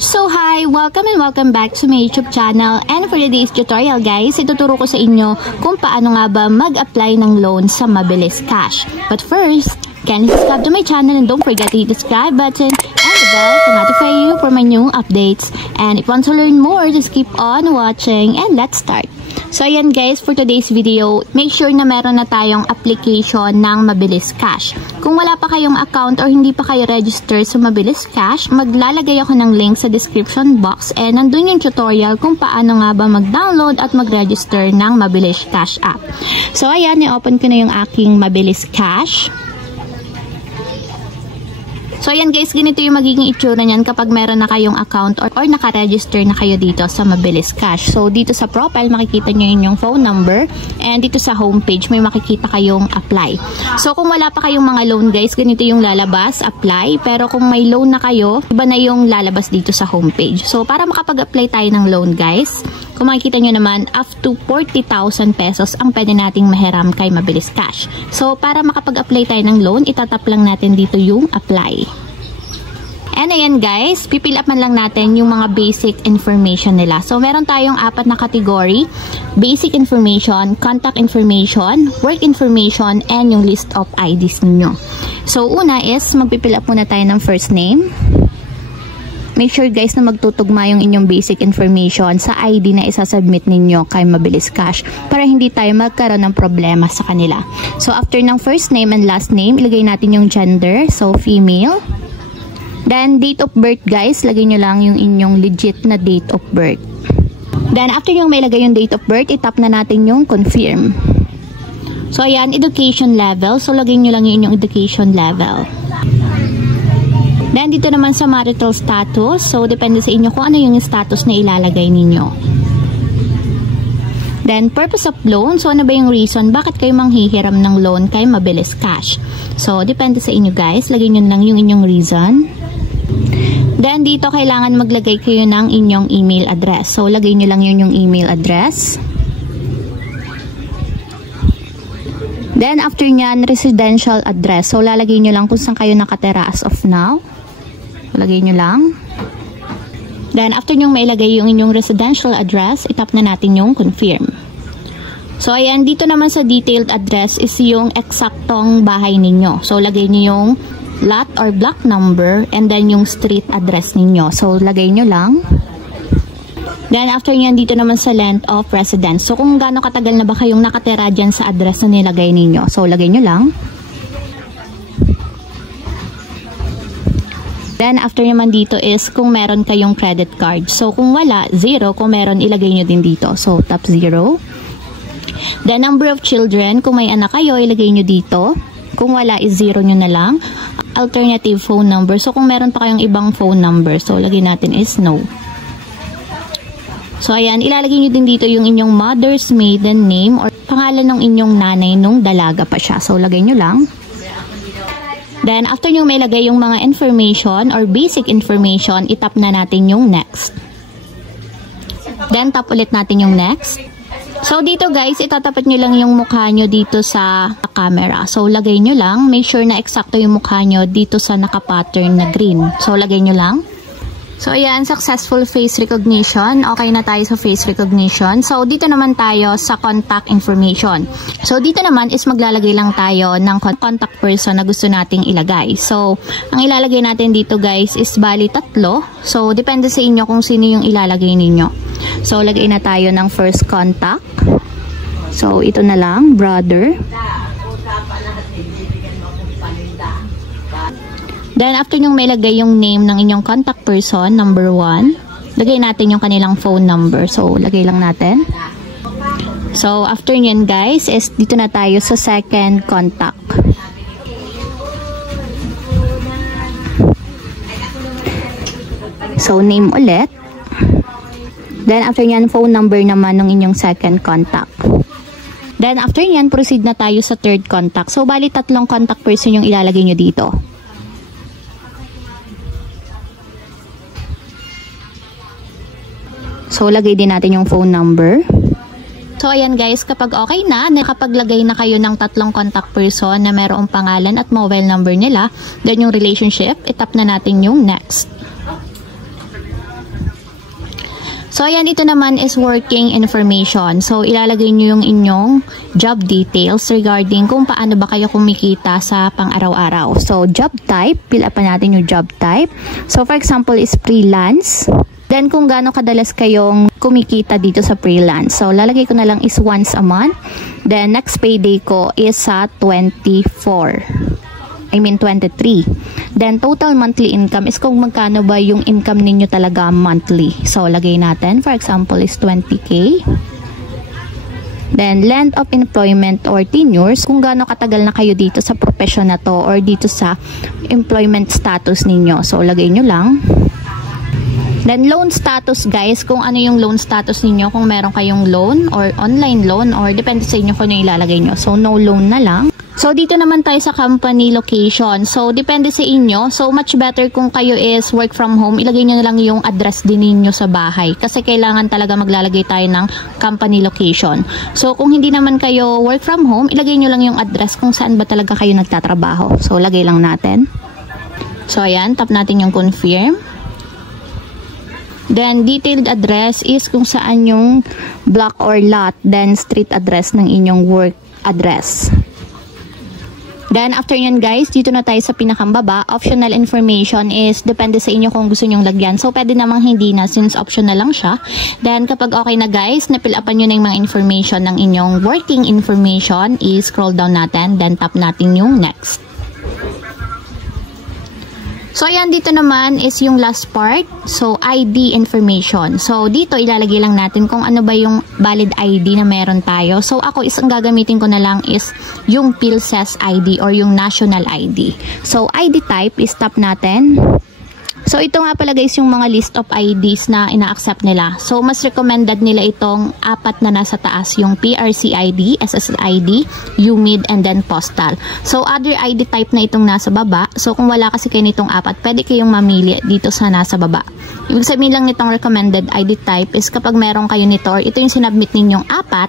So hi! Welcome and welcome back to my YouTube channel, and for today's tutorial guys, ituturo ko sa inyo kung paano nga ba mag-apply ng loan sa Mabilis Cash. But first, kindly subscribe to my channel and don't forget to hit the subscribe button and the bell to notify you for my new updates. And if you want to learn more, just keep on watching and let's start. So ayan guys, for today's video, make sure na meron na tayong application ng Mabilis Cash. Kung wala pa kayong account or hindi pa kayo register sa Mabilis Cash, maglalagay ako ng link sa description box and nandun yung tutorial kung paano nga ba mag-download at mag-register ng Mabilis Cash app. So ayan, i-open ko na yung aking Mabilis Cash. So ayan guys, ganito yung magiging itsura niyan kapag meron na kayong account or naka-register na kayo dito sa Mabilis Cash. So dito sa profile, makikita nyo yun yung phone number, and dito sa homepage may makikita kayong apply. So kung wala pa kayong mga loan guys, ganito yung lalabas, apply. Pero kung may loan na kayo, iba na yung lalabas dito sa homepage. So para makapag-apply tayo ng loan guys, kung makikita nyo naman, up to 40,000 pesos ang pwede nating mahiram kay Mabilis Cash. So para makapag-apply tayo ng loan, itatap lang natin dito yung apply. And ayan guys, pipill up man lang natin yung mga basic information nila. So meron tayong 4 na category: basic information, contact information, work information, and yung list of IDs ninyo. So una is, magpipill up muna tayo ng first name. Make sure guys na magtutugma yung inyong basic information sa ID na isasubmit ninyo kay Mabilis Cash para hindi tayo magkaroon ng problema sa kanila. So after ng first name and last name, ilagay natin yung gender, so female. Then, date of birth guys, lagay nyo lang yung inyong legit na date of birth. Then, after yung may lagay yung date of birth, itap na natin yung confirm. So, ayan, education level. So, lagay nyo lang yung inyong education level. Then, dito naman sa marital status. So, depende sa inyo kung ano yung status na ilalagay ninyo. Then, purpose of loan. So, ano ba yung reason? Bakit kayo manghihiram ng loan kay Mabilis Cash? So, depende sa inyo guys. Lagay nyo lang yung inyong reason. Then, dito kailangan maglagay kayo ng inyong email address. So, lagay nyo lang yun yung email address. Then, after nyan, residential address. So, lalagay nyo lang kung saan kayo nakatira as of now. Lagay nyo lang. Then, after nyo mailagay yung inyong residential address, itap na natin yung confirm. So, ayan, dito naman sa detailed address is yung eksaktong bahay ninyo. So, lagay nyo yung lot or block number and then yung street address ninyo. So, lagay nyo lang. Then, after nyan, dito naman sa length of residence. So, kung gaano katagal na ba kayong nakatira dyan sa address na nilagay ninyo. So, lagay nyo lang. Then, after naman dito is kung meron kayong credit card. So, kung wala, 0. Kung meron, ilagay nyo din dito. So, tap 0. The number of children, kung may anak kayo, ilagay nyo dito. Kung wala is 0 nyo na lang. Alternative phone number. So, kung meron pa kayong ibang phone number, so, lagay natin is no. So, ayan, ilalagay nyo din dito yung inyong mother's maiden name or pangalan ng inyong nanay nung dalaga pa siya. So, lagay nyo lang. Then, after nyo may lagay yung mga information or basic information, itap na natin yung next. Then, tap ulit natin yung next. So, dito guys, itatapat nyo lang yung mukha nyo dito sa camera. So, lagay nyo lang. Make sure na eksakto yung mukha nyo dito sa naka-pattern na green. So, lagay nyo lang. So, ayan, successful face recognition. Okay na tayo sa face recognition. So, dito naman tayo sa contact information. So, dito naman is maglalagay lang tayo ng contact person na gusto nating ilagay. So, ang ilalagay natin dito guys is bali 3. So, depende sa inyo kung sino yung ilalagay ninyo. So, lagay na tayo ng first contact. So, ito na lang, brother. Then, after nyong may lagay yung name ng inyong contact person, number 1, lagay natin yung kanilang phone number. So, lagay lang natin. So, after nyan guys, is dito na tayo sa second contact. So, name ulit. Then, after nyan, phone number naman ng inyong second contact. Then, after nyan, proceed na tayo sa third contact. So, bali 3 contact person yung ilalagay nyo dito. So, lagay din natin yung phone number. So, ayan guys, kapag okay na, nakapaglagay na kayo ng 3 contact person na mayroong pangalan at mobile number nila, then yung relationship, itap na natin yung next. So, ayan, ito naman is working information. So, ilalagay nyo yung inyong job details regarding kung paano ba kayo kumikita sa pang-araw-araw. So, job type, fill up natin yung job type. So, for example, is freelance. Then, kung gaano kadalas kayong kumikita dito sa freelance. So, lalagay ko na lang is once a month. Then, next payday ko is sa 23. Then, total monthly income is kung magkano ba yung income ninyo talaga monthly. So, lagay natin. For example, is 20K. Then, length of employment or tenures, kung gaano katagal na kayo dito sa profession na to or dito sa employment status ninyo. So, lagay nyo lang. Then, loan status, guys, kung ano yung loan status ninyo, kung meron kayong loan or online loan or depende sa inyo kung ano yung ilalagay nyo. So, no loan na lang. So, dito naman tayo sa company location. So, depende sa inyo. So, much better kung kayo is work from home, ilagay nyo na lang yung address din ninyo sa bahay. Kasi kailangan talaga maglalagay tayo ng company location. So, kung hindi naman kayo work from home, ilagay nyo lang yung address kung saan ba talaga kayo nagtatrabaho. So, lagay lang natin. So, ayan. Tap natin yung confirm. Then, detailed address is kung saan yung block or lot. Then, street address ng inyong work address. Then, after yan guys, dito na tayo sa pinakambaba. Optional information is depende sa inyo kung gusto nyong lagyan. So, pwede namang hindi na since optional lang siya. Then, kapag okay na guys, na-fill upan nyo na yung mga information ng inyong working information, i-scroll down natin. Then, tap natin yung next. So, ayan, dito naman is yung last part. So, ID information. So, dito ilalagay lang natin kung ano ba yung valid ID na meron tayo. So, ako isang gagamitin ko na lang is yung PhilSys ID or yung national ID. So, ID type is tap natin. So, ito nga pala guys yung mga list of IDs na ina-accept nila. So, mas recommended nila itong apat na nasa taas, yung PRC ID, SSID, UMID, and then postal. So, other ID type na itong nasa baba. So, kung wala kasi kayo nitong apat, pwede kayong mamili dito sa nasa baba. Ibig sabihin lang nitong recommended ID type is kapag meron kayo nito or ito yung sinubmit ninyong apat,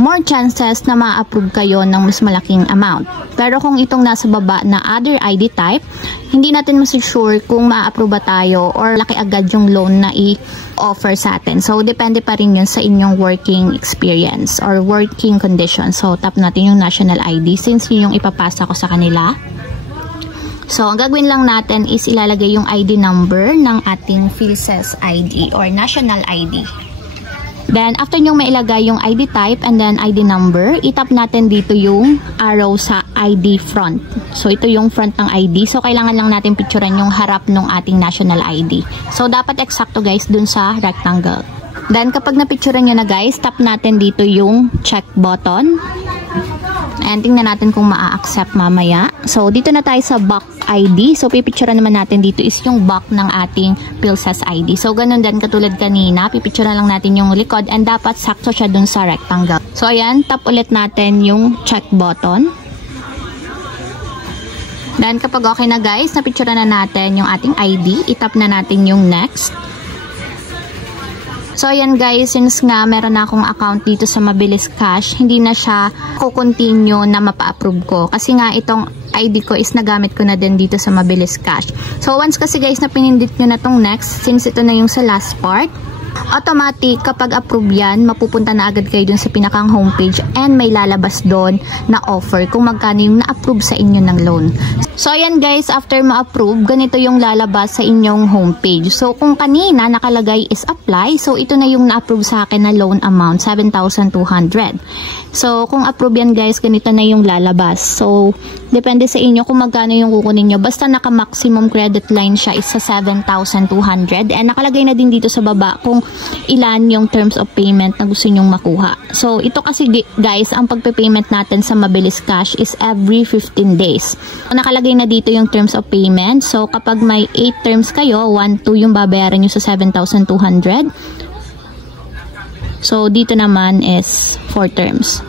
more chances na ma-approve kayo ng mas malaking amount. Pero kung itong nasa baba na other ID type, hindi natin masure kung ma-approve ba tayo or laki agad yung loan na i-offer sa atin. So, depende pa rin yun sa inyong working experience or working condition. So, tap natin yung national ID since yun yung ipapasa ko sa kanila. So, ang gagawin lang natin is ilalagay yung ID number ng ating PhilSys ID or national ID. Then, after nyong mailagay yung ID type and then ID number, itap natin dito yung arrow sa ID front. So, ito yung front ng ID. So, kailangan lang natin picturean yung harap ng ating national ID. So, dapat eksakto guys dun sa rectangle. Then, kapag na-picturean nyo na guys, tap natin dito yung check button. And tingnan natin kung maa-accept mamaya. So, dito na tayo sa back ID. So, pipicturean naman natin dito is yung back ng ating PhilSys ID. So, ganun din katulad kanina. Pipicturean lang natin yung likod and dapat sakto siya dun sa rectangle. So, ayan. Tap ulit natin yung check button. Then, kapag okay na guys, napicturean na natin yung ating ID. Itap na natin yung next. So, ayan guys, since nga meron na akong account dito sa Mabilis Cash, hindi na siya kukontinue na mapa-approve ko. Kasi nga itong ID ko is nagamit ko na din dito sa Mabilis Cash. So, once kasi guys na pinindit nyo na tong next, since ito na yung sa last part, automatic kapag approve yan, mapupunta na agad kayo dun sa pinakang homepage and may lalabas doon na offer kung magkano yung na-approve sa inyo ng loan. So, ayan guys, after ma-approve, ganito yung lalabas sa inyong homepage. So, kung kanina nakalagay is apply, so ito na yung na-approve sa akin na loan amount, 7,200. So, kung approve yan guys, ganito na yung lalabas. So, depende sa inyo kung magkano yung kukunin nyo. Basta naka-maximum credit line siya is sa 7,200 and nakalagay na din dito sa baba kung ilan yung terms of payment na gusto nyong makuha. So, ito kasi guys, ang pagpe-payment natin sa Mabilis Cash is every 15 days. So, nakalagay na dito yung terms of payment. So, kapag may 8 terms kayo, 1, 2 yung babayaran nyo sa 7,200. So, dito naman is 4 terms.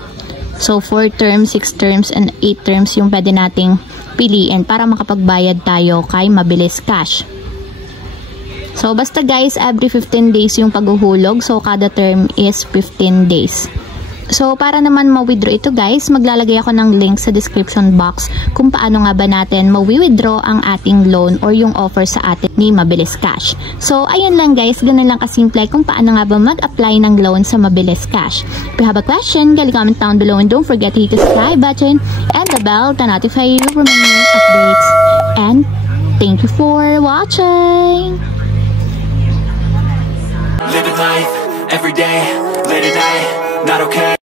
So, 4 terms, 6 terms, and 8 terms yung pwede nating piliin para makapagbayad tayo kay Mabilis Cash. So, basta guys, every 15 days yung paghuhulog. So, kada term is 15 days. So, para naman ma-withdraw ito guys, maglalagay ako ng link sa description box kung paano nga ba natin ma-withdraw ang ating loan or yung offer sa atin ni Mabilis Cash. So, ayun lang guys, ganun lang kasimple kung paano nga ba mag-apply ng loan sa Mabilis Cash. If you have a question, comment down below and don't forget to hit the subscribe button and the bell to notify you for my new updates. And thank you for watching! Living life, every day, late at night, not okay.